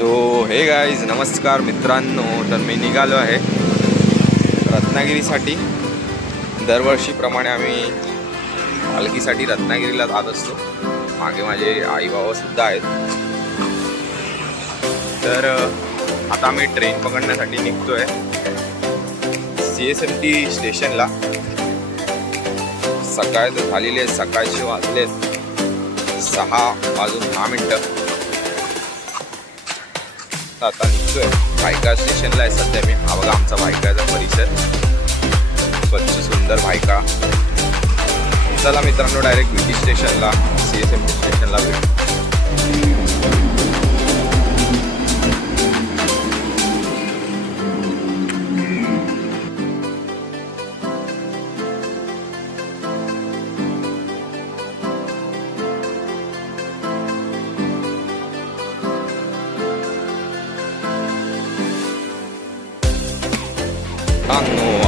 So हे guys, नमस्कार मित्रांनो. तर मी निघालो आहे रत्नागिरीसाठी. दरवर्षीप्रमाणे आम्ही पालखीसाठी रत्नागिरीला जात असतो. मागे माझे आई बाबासुद्धा आहेत. तर आता मी ट्रेन पकडण्यासाठी निघतो आहे CSMT स्टेशनला. सकाळ तर झालेली आहे, सकाळचे वाजलेत 6:10. आता निघतोय भायका स्टेशनला आहे सध्या मी. हा बघा आमचा भायकाचा परिसर, स्वच्छ सुंदर भायका. चला मित्रांनो, डायरेक्ट BT स्टेशनला, CSMT स्टेशनला भेटू.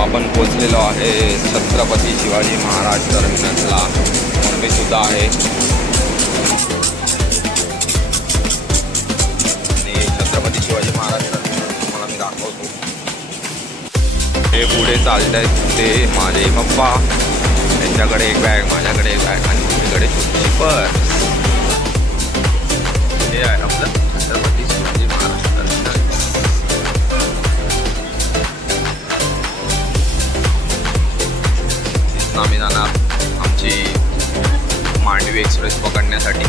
आपण पोचलेलो आहे छत्रपती शिवाजी महाराज टर्मिनसला. मी सुद्धा आहे आणि छत्रपती शिवाजी महाराज टर्मिनस तुम्हाला मी दाखवतो. हे पुढे चालत आहेत ते माझे पप्पा. त्यांच्याकडे एक बॅग, माझ्याकडे एक बॅग आणि तुझ्याकडे छोटीशी पर्स. हे आहे आपलं छत्रपती शिवाजी महाराज टर्मिनस. आम्ही जाणार आमची मांडवी एक्सप्रेस पकडण्यासाठी.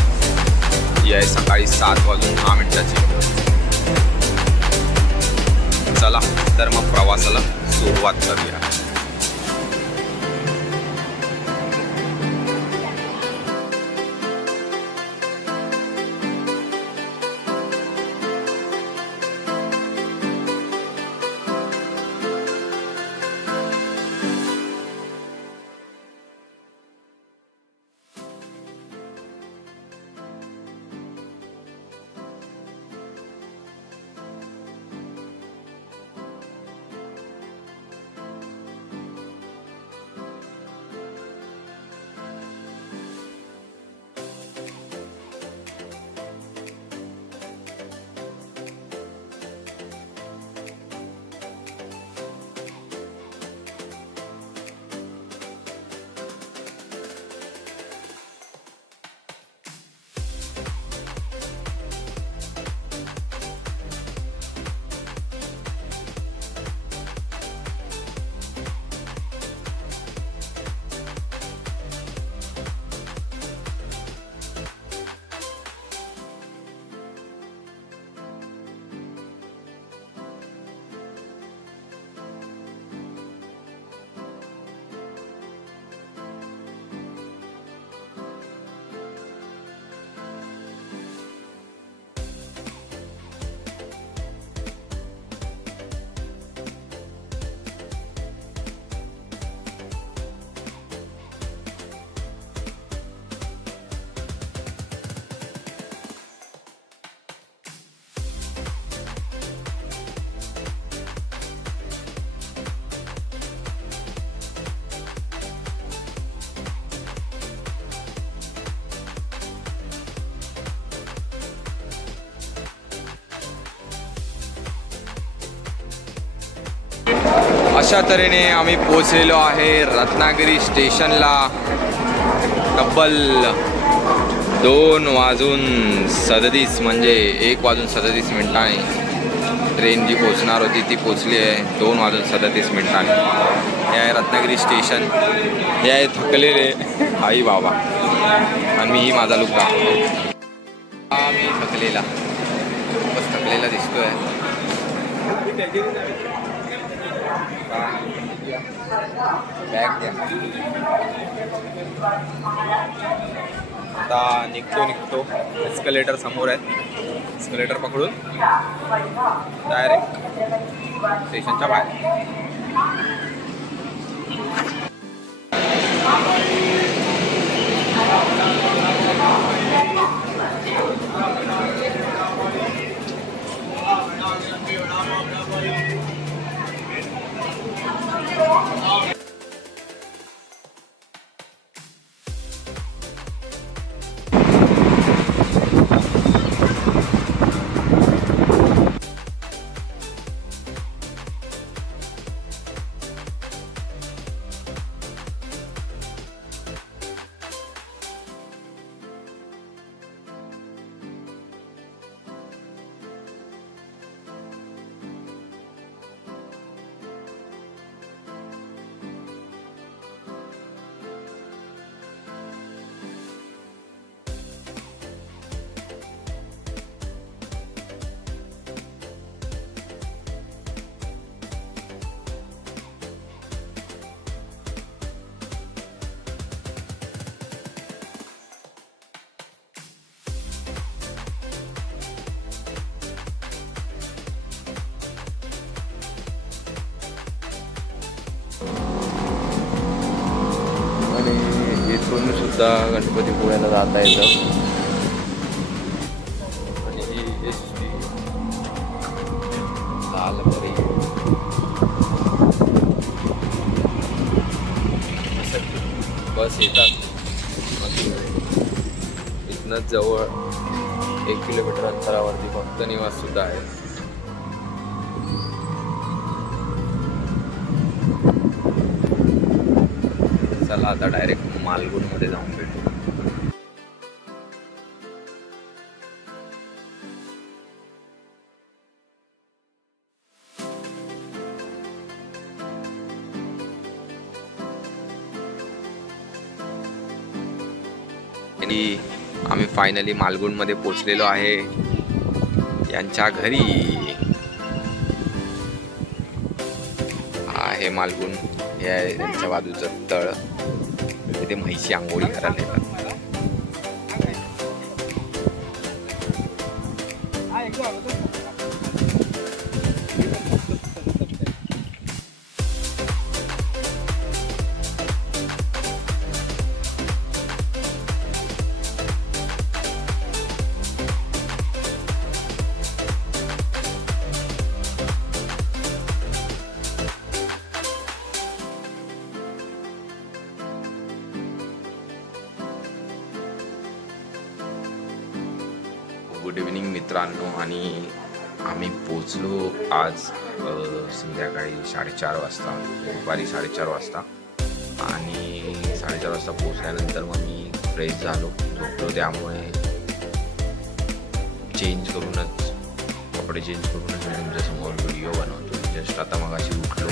ही आहे सकाळी 7:10. चला तर मग प्रवासाला सुरुवात करूया. अशा तऱ्हेने आम्ही पोचलेलो आहे रत्नागिरी स्टेशनला. तब्बल 2:37 म्हणजे 1:37 ट्रेन जी पोचणार होती ती पोचली आहे 2:37. हे आहे रत्नागिरी स्टेशन. हे आहे थकलेले आई बाबा आणि मी माझा लुका. मी थकलेला, बस थकलेला दिसतोय. बॅग द्या. आता निघतो. एस्केलेटर समोर आहे. एस्केलेटर पकडून डायरेक्ट स्टेशनच्या बाहेर. इथून सुद्धा गणपतीपुळ्याला जाता येतं. आणि ही एस टी लालपरी बस येतात. इथनंच जवळ 1 किलोमीटर अंतरावरती भक्त निवास सुद्धा आहे. चला आता डायरेक्ट मालगुणमध्ये जाऊन भेटू. आणि आम्ही फायनली मालगुणमध्ये पोचलेलो आहे यांच्या घरी. आहे मालगुण, हे आहे त्यांच्या बाजूचं तळ. तिथे म्हैशी आंघोळी करायला येतात. गुड इव्हनिंग मित्रांनो. आणि आम्ही पोचलो आज संध्याकाळी 4:30 वाजता, दुपारी 4:30 वाजता. आणि 4:30 वाजता पोचल्यानंतर मग मी फ्रेश झालो, झोपलो. त्यामुळे चेंज करूनच, कपडे चेंज करूनच मी तुमच्यासमोर व्हिडिओ बनवतो. जस्ट आता मग अशी उठलो,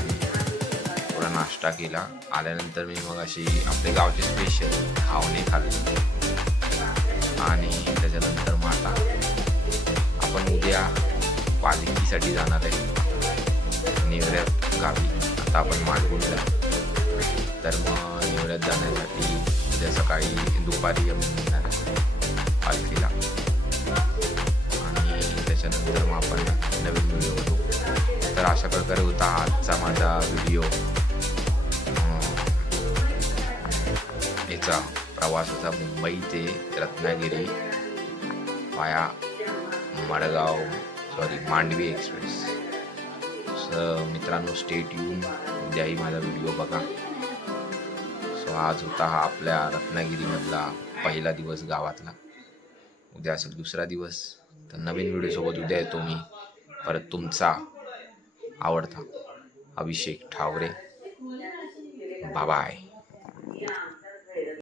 थोडा नाश्ता केला. आल्यानंतर मी मग अशी आपले गावचे स्पेशल खावणे खाल्ले. आणि त्याच्यानंतर मग आता आपण उद्या पालखीसाठी जाणार आहे नेवऱ्यात गावी. आता आपण मालगुणला, तर मग नेवऱ्यात जाण्यासाठी उद्या सकाळी दुपारी आम्ही निघणार आहे पालखीला. आणि त्याच्यानंतर मग आपण नवीन व्हिडिओ बनवू. तर अशा प्रकारे होता आजचा माझा व्हिडिओ. याचा प्रवास होता मुंबई ते रत्नागिरी वाया मांडवी एक्सप्रेस. मित्रांनो, स्टेट येऊन उद्याही माझा व्हिडिओ बघा. सो आज होता हा आपल्या रत्नागिरीमधला पहिला दिवस गावातला. उद्या असेल दुसरा दिवस. तर नवीन व्हिडिओसोबत उद्या येतो मी परत. तुमचा आवडता अभिषेक ठावरे. Bye bye.